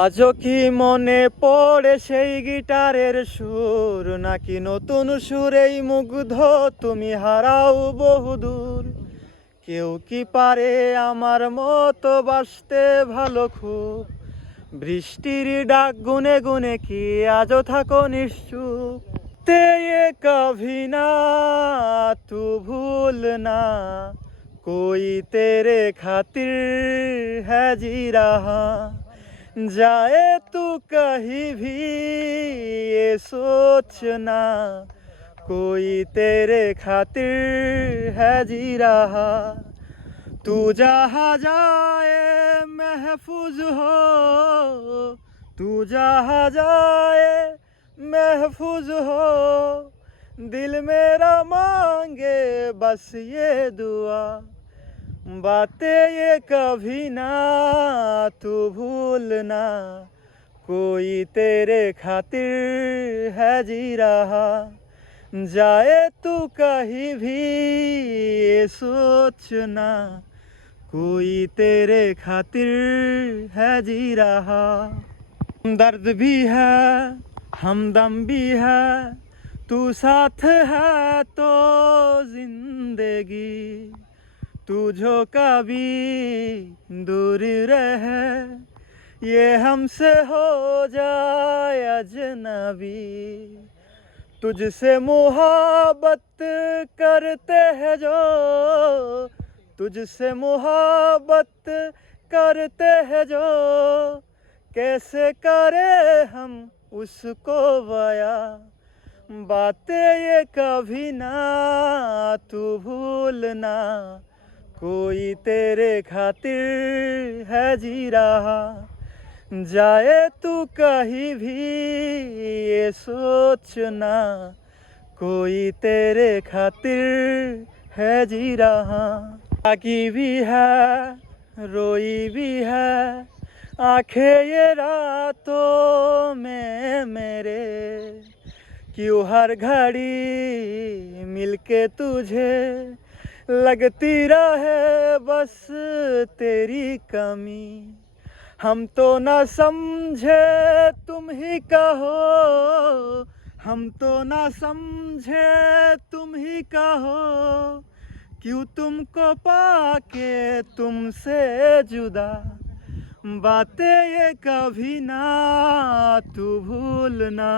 আজও কি মনে পড়ে সেই গিটারের সুর, নাকি নতুন সুরেই মুগ্ধ তুমি হারাও বহুদূর? কেউ কি পারে আমার মতো বাসতে ভালো খুব? বৃষ্টির ডাক গুনে গুনে কি আজও থাকো নিশ্চুপ? তে ये कभी ना तू भूलना, कोई तेरे खातिर है जी रहा। जाए तू कहीं भी ये सोचना, कोई तेरे खातिर है जी रहा। तू जहाँ जाए महफूज हो, तू जहाँ जाए महफूज हो। दिल मेरा मांगे बस ये दुआ, बातें ये कभी ना तू भूलना, कोई तेरे खातिर है जी रहा। जाए तू कहीं भी ये सोचना, कोई तेरे खातिर है जी रहा। दर्द भी है हमदम भी है, तू साथ है तो जिंदगी। तू जो कभी दूर रहे, ये हमसे हो जाए अजनबी। तुझसे मोहब्बत करते हैं जो, तुझसे मोहब्बत करते हैं जो, कैसे करे हम उसको बया। बातें ये कभी ना तू भूलना, कोई तेरे खातिर है जी रहा। जाए तू कहीं भी ये सोचना, कोई तेरे खातिर है जी रहा। आकी भी है रोई भी है आंखें ये रातों में मेरे, क्यों हर घड़ी मिलके तुझे लगती रहे बस तेरी कमी। हम तो न समझे तुम ही कहो, हम तो न समझे तुम ही कहो, क्यों तुमको पाके तुमसे जुदा। बातें ये कभी ना तू भूलना,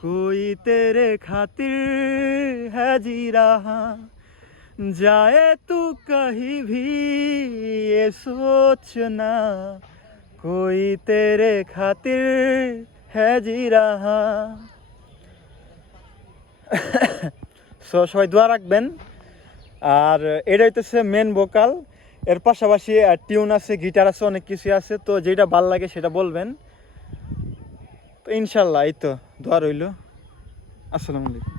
कोई तेरे खातिर है जी रहा। जाए तू कहीं भी ये सोचना, कोई तेरे खातिर है जी रहा। সবাই দোয়া রাখবেন। আর এটা হইতেছে মেন ভোকাল, এর পাশাপাশি টিউন আছে, গিটার আছে, অনেক কিছু আছে। তো যেটা ভাল লাগে সেটা বলবেন। তো ইনশাল্লাহ এই তো দোয়া রইল। আসসালামু আলাইকুম।